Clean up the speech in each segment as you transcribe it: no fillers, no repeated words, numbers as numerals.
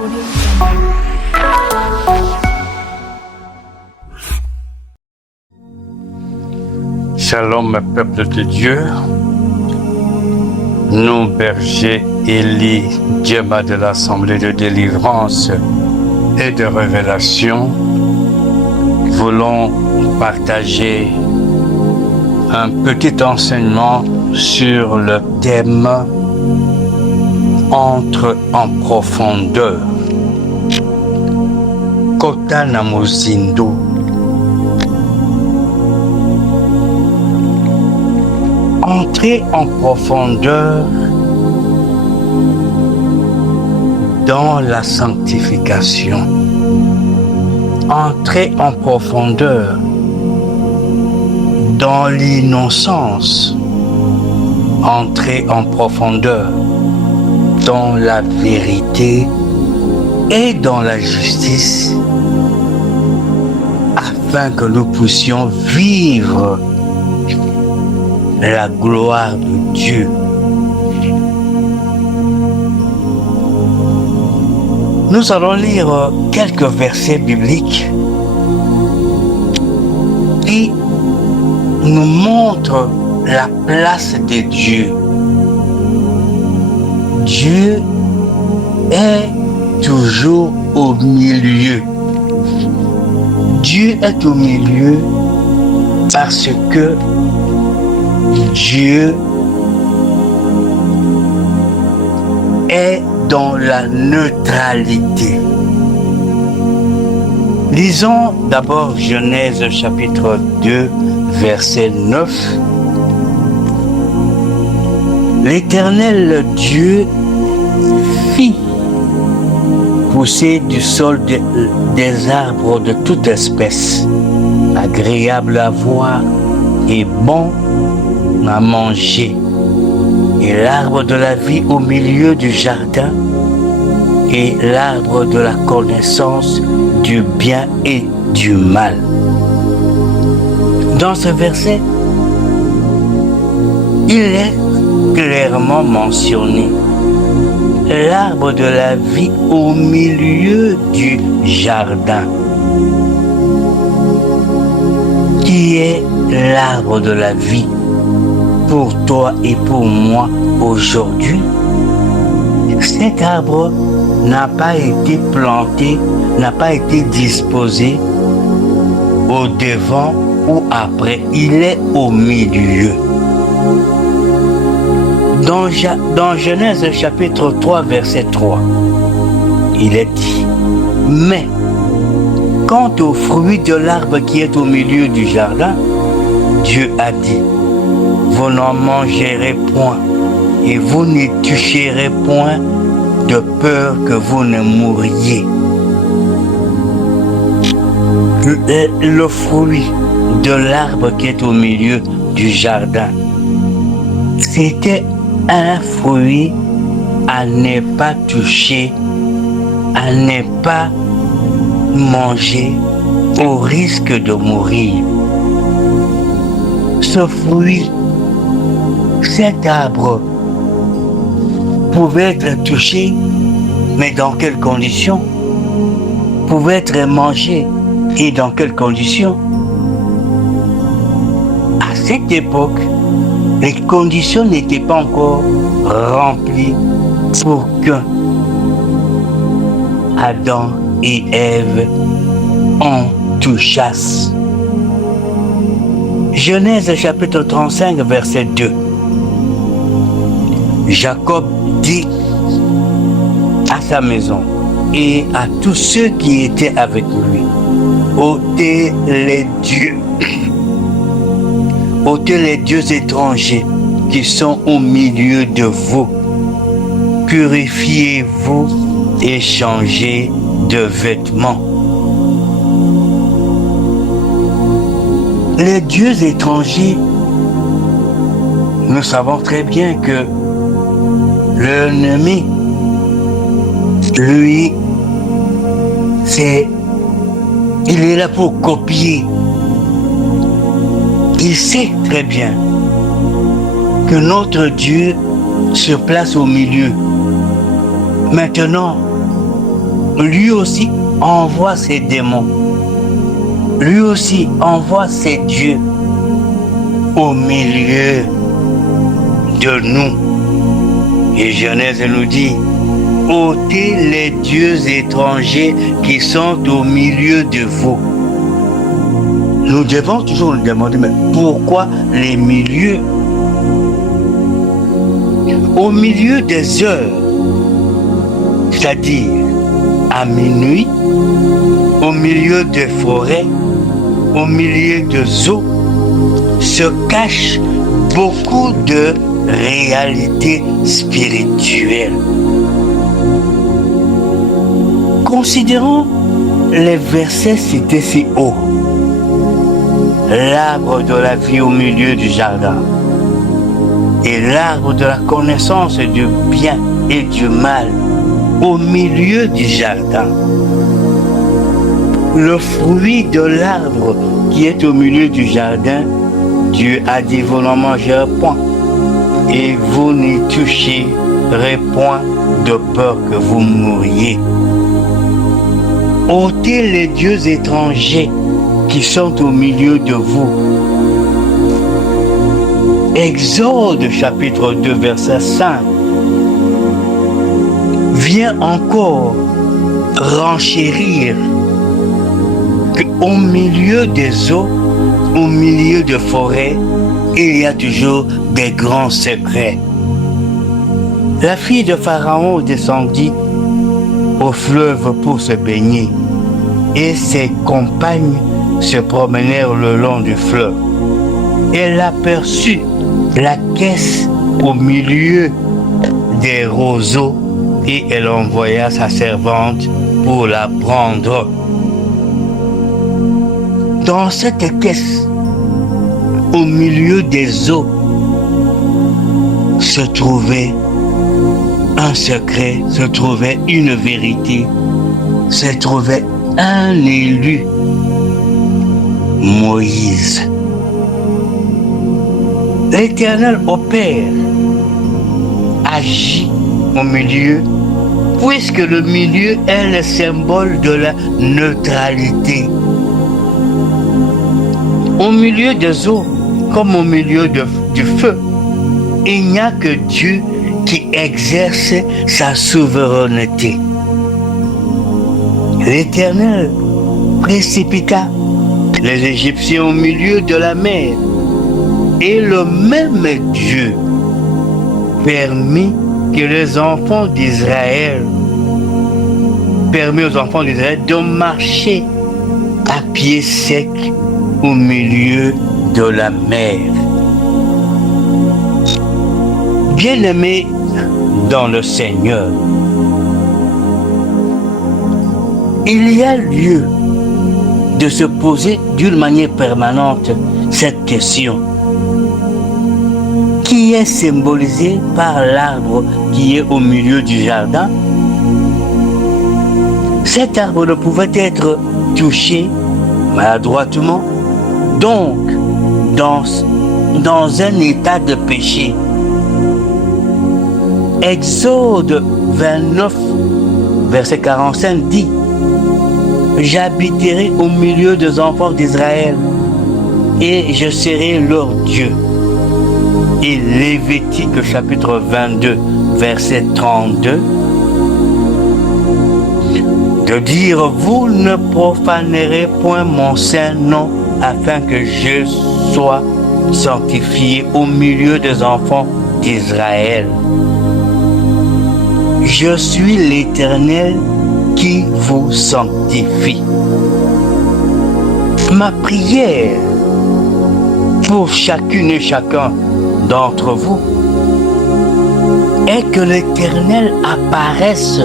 Audio Jungle. Shalom, peuple de Dieu. Nous, bergers Élie Djema de l'Assemblée de délivrance et de révélation, voulons partager un petit enseignement sur le thème Entre en profondeur. Kota na Muzindu. Entrer en profondeur dans la sanctification. Entrer en profondeur dans l'innocence. Entrer en profondeur dans la vérité et dans la justice, afin que nous puissions vivre la gloire de Dieu. Nous allons lire quelques versets bibliques qui nous montrent la place de Dieu. Dieu est toujours au milieu. Dieu est au milieu parce que Dieu est dans la neutralité. Lisons d'abord Genèse chapitre 2, verset 9. L'Éternel Dieu fit pousser du sol des arbres de toute espèce, agréables à voir et bons à manger, et l'arbre de la vie au milieu du jardin, et l'arbre de la connaissance du bien et du mal. Dans ce verset, il est clairement mentionné l'arbre de la vie au milieu du jardin. Qui est l'arbre de la vie pour toi et pour moi aujourd'hui? Cet arbre n'a pas été planté, n'a pas été disposé au devant ou après, il est au milieu. Dans Genèse chapitre 3, verset 3, il est dit: mais quant au fruit de l'arbre qui est au milieu du jardin, Dieu a dit: vous n'en mangerez point et vous n'y toucherez point, de peur que vous ne mouriez. Le fruit de l'arbre qui est au milieu du jardin, c'était un fruit à ne pas toucher, à ne pas manger au risque de mourir. Ce fruit, cet arbre pouvait être touché, mais dans quelles conditions? Pouvait être mangé, et dans quelles conditions? À cette époque, les conditions n'étaient pas encore remplies pour que Adam et Ève en touchassent. Genèse chapitre 35, verset 2. Jacob dit à sa maison et à tous ceux qui étaient avec lui: ôtez les dieux étrangers qui sont au milieu de vous. Purifiez-vous et changez de vêtements. Les dieux étrangers, nous savons très bien que l'ennemi, lui, il est là pour copier. Il sait très bien que notre Dieu se place au milieu. Maintenant, lui aussi envoie ses démons. Lui aussi envoie ses dieux au milieu de nous. Et Genèse nous dit, ôtez les dieux étrangers qui sont au milieu de vous. Nous devons toujours nous demander, mais pourquoi les milieux? Au milieu des heures, c'est-à-dire à minuit, au milieu des forêts, au milieu des eaux, se cachent beaucoup de réalités spirituelles. Considérons les versets cités si haut. L'arbre de la vie au milieu du jardin et l'arbre de la connaissance du bien et du mal au milieu du jardin. Le fruit de l'arbre qui est au milieu du jardin, Dieu a dit, vous n'en mangerez point et vous n'y toucherez point de peur que vous mouriez. Ôtez les dieux étrangers qui sont au milieu de vous. Exode chapitre 2 verset 5 vient encore renchérir qu'au milieu des eaux, au milieu de forêts, il y a toujours des grands secrets. La fille de Pharaon descendit au fleuve pour se baigner et ses compagnes se promenèrent le long du fleuve. Elle aperçut la caisse au milieu des roseaux et elle envoya sa servante pour la prendre. Dans cette caisse, au milieu des eaux, se trouvait un secret, se trouvait une vérité, se trouvait un élu, Moïse. L'Éternel opère, agit au milieu, puisque le milieu est le symbole de la neutralité. Au milieu des eaux, comme au milieu du feu, il n'y a que Dieu qui exerce sa souveraineté. L'Éternel précipita les Égyptiens au milieu de la mer, et le même Dieu permit aux enfants d'Israël de marcher à pied sec au milieu de la mer. Bien-aimés dans le Seigneur, il y a lieu de se poser d'une manière permanente cette question. Qui est symbolisé par l'arbre qui est au milieu du jardin? Cet arbre ne pouvait être touché maladroitement, donc dans un état de péché. Exode 29, verset 45 dit: j'habiterai au milieu des enfants d'Israël et je serai leur Dieu. Et Lévitique chapitre 22, verset 32, de dire: vous ne profanerez point mon saint nom afin que je sois sanctifié au milieu des enfants d'Israël. Je suis l'Éternel qui vous sanctifie. Ma prière pour chacune et chacun d'entre vous est que l'Éternel apparaisse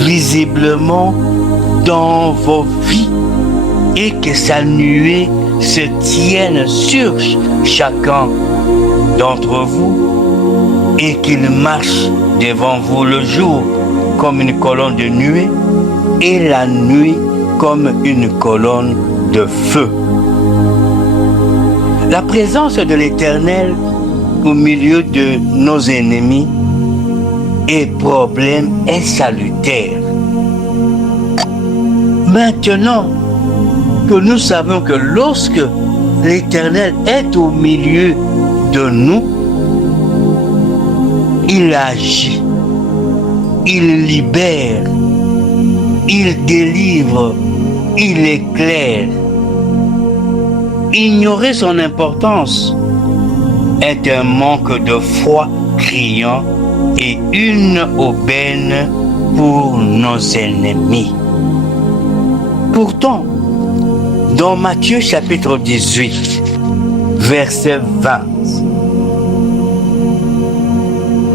visiblement dans vos vies et que sa nuée se tienne sur chacun d'entre vous et qu'il marche devant vous le jour comme une colonne de nuée et la nuit comme une colonne de feu. La présence de l'Éternel au milieu de nos ennemis et problèmes est salutaire. Maintenant que nous savons que lorsque l'Éternel est au milieu de nous, il agit, il libère, il délivre, il éclaire. Ignorer son importance est un manque de foi criant et une aubaine pour nos ennemis. Pourtant, dans Matthieu chapitre 18, verset 20,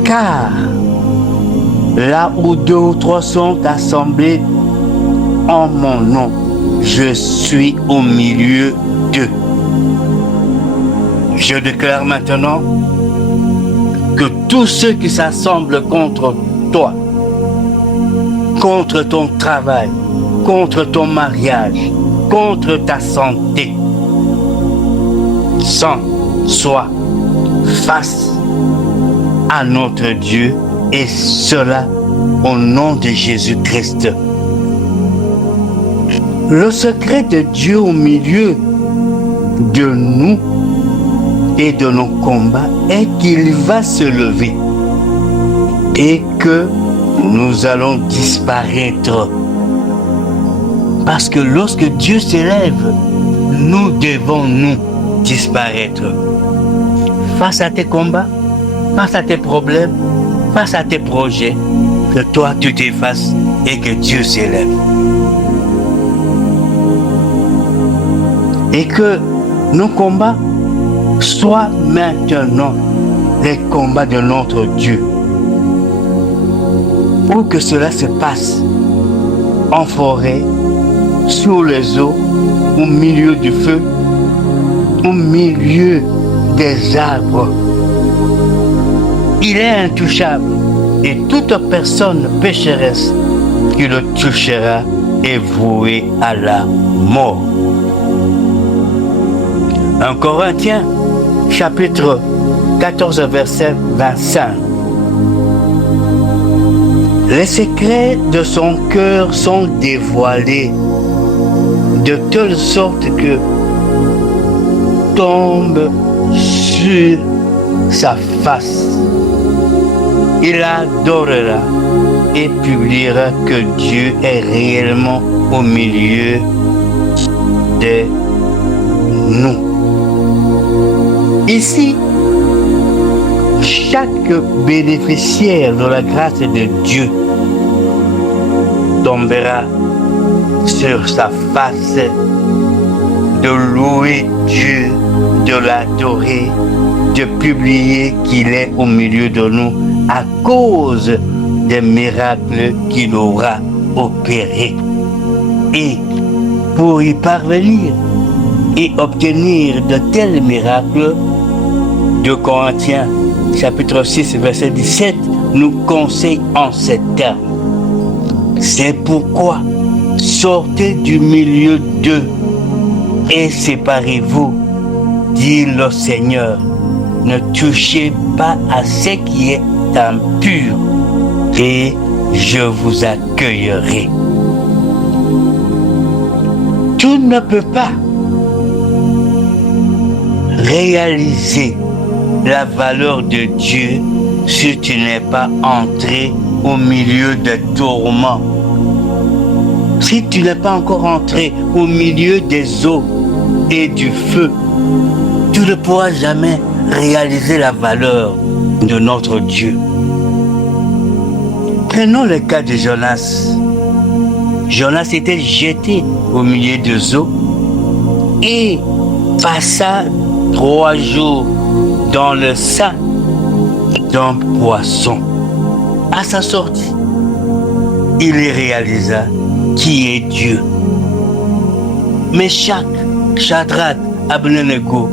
car là où 2 ou 3 sont assemblés en mon nom, je suis au milieu d'eux. Je déclare maintenant que tous ceux qui s'assemblent contre toi, contre ton travail, contre ton mariage, contre ta santé, soit face à notre Dieu, et cela au nom de Jésus-Christ. Le secret de Dieu au milieu de nous et de nos combats est qu'il va se lever et que nous allons disparaître. Parce que lorsque Dieu s'élève, nous devons nous disparaître. Face à tes combats, face à tes problèmes, face à tes projets, que toi tu t'effaces et que Dieu s'élève. Et que nos combats soient maintenant les combats de notre Dieu. Pour que cela se passe en forêt, sur les eaux, au milieu du feu, au milieu des arbres. Il est intouchable et toute personne pécheresse qui le touchera est vouée à la mort. 1 Corinthiens chapitre 14 verset 25. Les secrets de son cœur sont dévoilés de telle sorte que tombe sur sa face. Il adorera et publiera que Dieu est réellement au milieu de nous. Ici, chaque bénéficiaire de la grâce de Dieu tombera sur sa face de louer Dieu, de l'adorer, de publier qu'il est au milieu de nous à cause des miracles qu'il aura opérés. Et pour y parvenir et obtenir de tels miracles, 2 Corinthiens chapitre 6 verset 17 nous conseille en ces termes. C'est pourquoi sortez du milieu d'eux et séparez-vous, dit le Seigneur. Ne touchez pas à ce qui est impur et je vous accueillerai. Tu ne peux pas réaliser la valeur de Dieu si tu n'es pas entré au milieu des tourments. Si tu n'es pas encore entré au milieu des eaux et du feu, tu ne pourras jamais réaliser la valeur de notre Dieu. Prenons le cas de Jonas. Jonas était jeté au milieu des eaux et passa 3 jours dans le sein d'un poisson. À sa sortie, il réalisa qui est Dieu. Meshach, Shadrach, Abednego,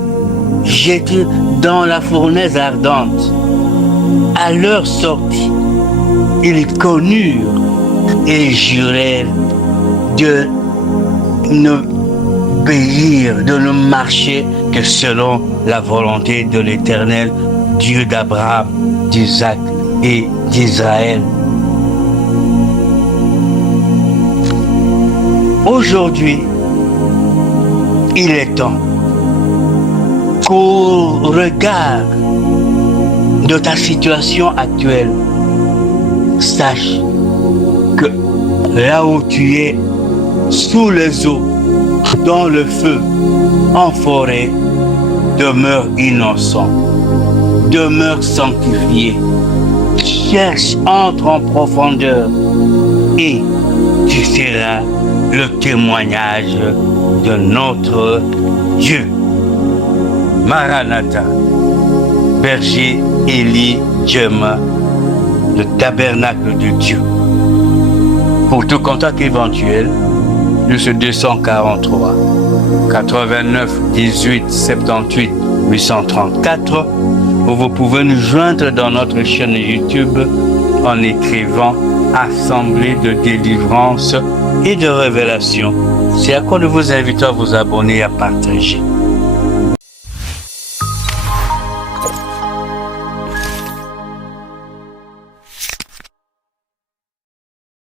jetés dans la fournaise ardente, à leur sortie, ils connurent et jurèrent de n'obéir, de ne marcher que selon la volonté de l'Éternel, Dieu d'Abraham, d'Isaac et d'Israël. Aujourd'hui, il est temps qu'au regard de ta situation actuelle, sache que là où tu es, sous les eaux, dans le feu, en forêt, demeure innocent, demeure sanctifié. Cherche, entre en profondeur et tu seras le témoignage de notre Dieu. Maranatha, berger Élie Djema, le tabernacle de Dieu. Pour tout contact éventuel, plus 243 89 18 78 834, ou vous pouvez nous joindre dans notre chaîne YouTube en écrivant Assemblée de délivrance et de révélation. C'est à quoi nous vous invitons à vous abonner et à partager.